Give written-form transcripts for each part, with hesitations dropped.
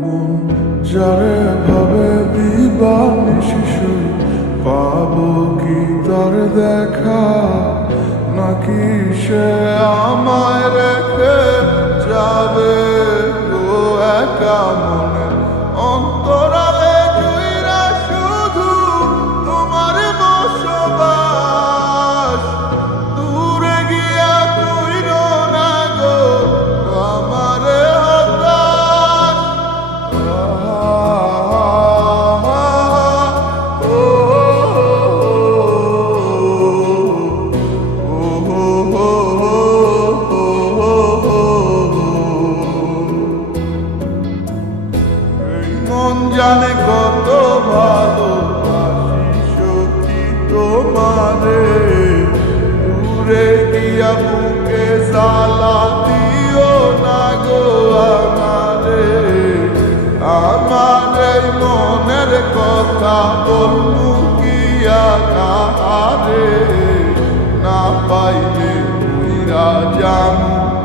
মন যারে ভাবে দিবানি শিশু, পাবো কি তার দেখা, নাকি সে আমায় রেখে যাবে গো একা মনে অন্তরালে জুইরা শুধু তোমার বসবাস। দূরে গিয়া কইরো না গো আমারে হতাশ। মন জানে কত ভালোবাসি সখী তোমারে, দূরে গিয়া বুকে জ্বালা দিও না গো আমারে। আমার এই মনের কথা বলবো গিয়া কাহারে, না পাইলে মুইরা যাম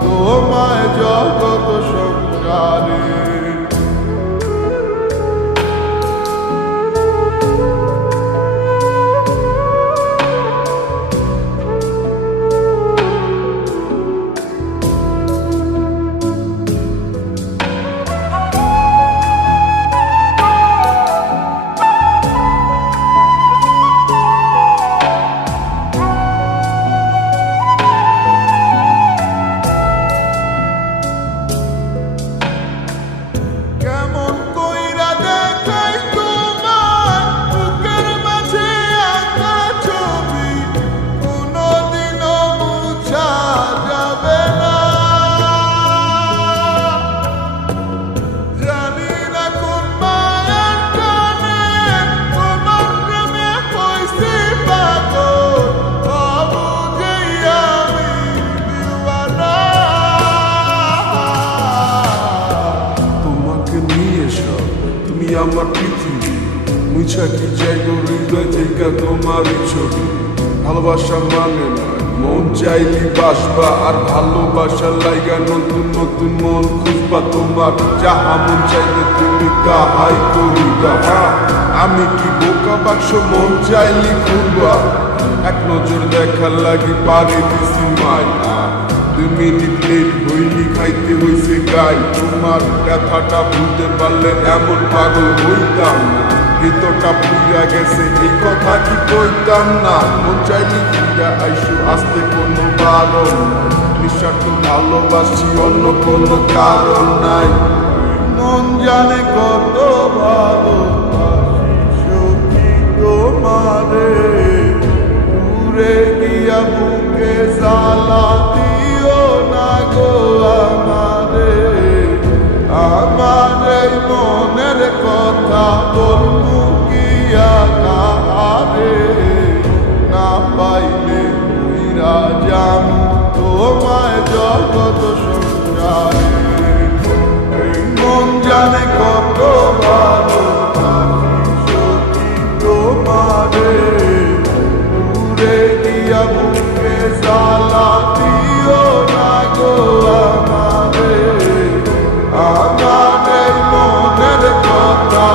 তোমায় জগৎ সংসারে। তুমি আমার পৃথিবী, মুছা কি যাই গো হৃদয় থেকে তোমারই ছবি। ভালোবাসা মানে নয় মন চাইলি বাসবা, আর ভালোবাসার লাইগা নতুন নতুন মন খুঁজবা। তোমার যাহা মন চাইলে তুমি তাহাই করিবা। আমি কি বোকা বাক্স মন চাইলি খুলবা, এক নজর দেখার লাগি পারি দিছি মায়া। 2 মিনিট লেট হইলি খাইতে হইছে গাই, তোমার ব্যথাটা ভুলতে পারলে এমন পাগল হইতাম না। ভিতরটা পুইরা গেছে এই কথা কি কইতাম না। মন চাইলি ফিরা আইসো আসতে কোনো বারণ নাই, নিঃস্বার্থ ভালোবাসি অন্য কোনো কারণ নাই। মন জানে কত ভালোবাসি সখী তোমারে, দূরে গিয়া বুকে জ্বালা দিও না গো আমারে। আমার এই মনের কথা বলবো গিয়া কাহারে, না পাইলে মুইরা যাম তোমায় জগৎ সংসারে। মন জানে কত ভালোবাসি সখী তোমারে, দূরে গিয়া বুকে জ্বালা দিও না গো আমারে। আমার এই মনের কথা